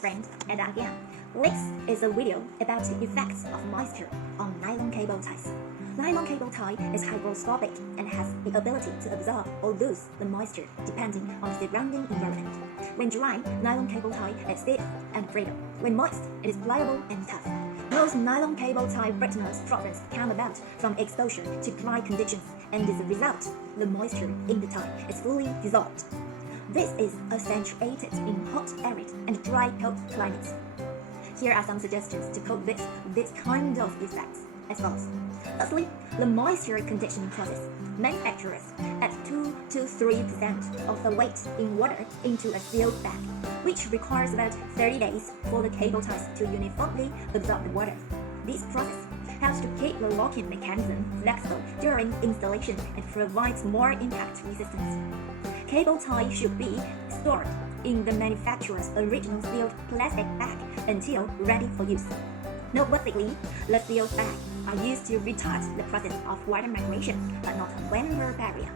friend, and again. This is a video about the effects of moisture on nylon cable ties. Nylon cable tie is hygroscopic and has the ability to absorb or lose the moisture depending on the surrounding environment. When dry, nylon cable tie is stiff and brittle. When moist, it is pliable and tough. Most nylon cable tie brittleness problems come about from exposure to dry conditions, and as a result, the moisture in the tie is fully dissolved. This is accentuated in hot, arid, and dry cold climates. Here are some suggestions to cope with this kind of effects as follows. Firstly, the moisture conditioning process. Manufacturers add 2 to 3% of the weight in water into a sealed bag, which requires about 30 days for the cable ties to uniformly absorb the water. This process helps to keep the locking mechanism flexible during installation and provides more impact resistance. Cable tie should be stored in the manufacturer's original sealed plastic bag until ready for use. Noteworthy, the sealed bags are used to retard the process of water migration, but not a vapor barrier.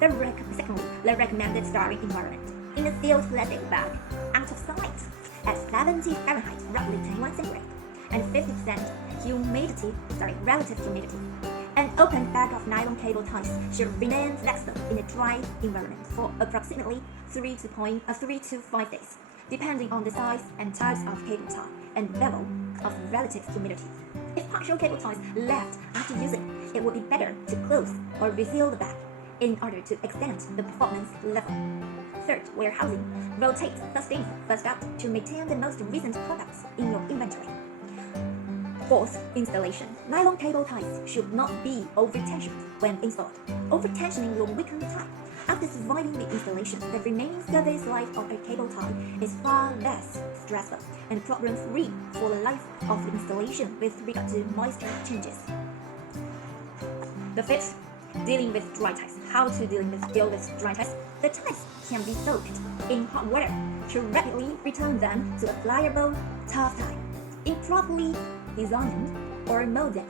Secondly, the recommended storing environment. In a sealed plastic bag, out of sight, at 70 Fahrenheit, roughly 21 centigrade, and 50% relative humidity. An open bag of nylon cable ties should remain flexible in a dry environment for approximately 3 to 5 days, depending on the size and types of cable tie and level of relative humidity. If partial cable ties left after using, it would be better to close or reseal the bag in order to extend the performance level. Third, warehousing. Rotate first in, first out to maintain the most recent products in your inventory. Fourth, installation. Nylon cable ties should not be over-tensioned when installed. Over-tensioning will weaken the tie. After surviving the installation, the remaining service life of a cable tie is far less stressful and problem-free for the life of the installation with regard to moisture changes. The fifth, dealing with dry ties. How to deal with dry ties? The ties can be soaked in hot water to rapidly return them to a pliable, tough tie. Improperly designed or molded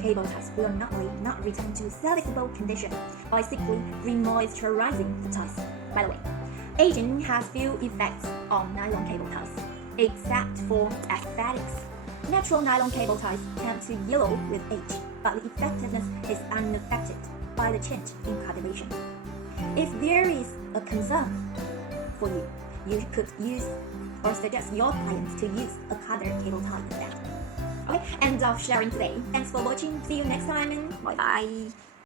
cable ties will not return to serviceable condition by simply remoisturizing the ties. By the way, aging has few effects on nylon cable ties, except for aesthetics. Natural nylon cable ties tend to yellow with age, but the effectiveness is unaffected by the change in cultivation. If there is a concern for you, you could use or suggest your clients to use a colored cable tie instead. Okay, end of sharing today. Thanks for watching. See you next time and bye bye.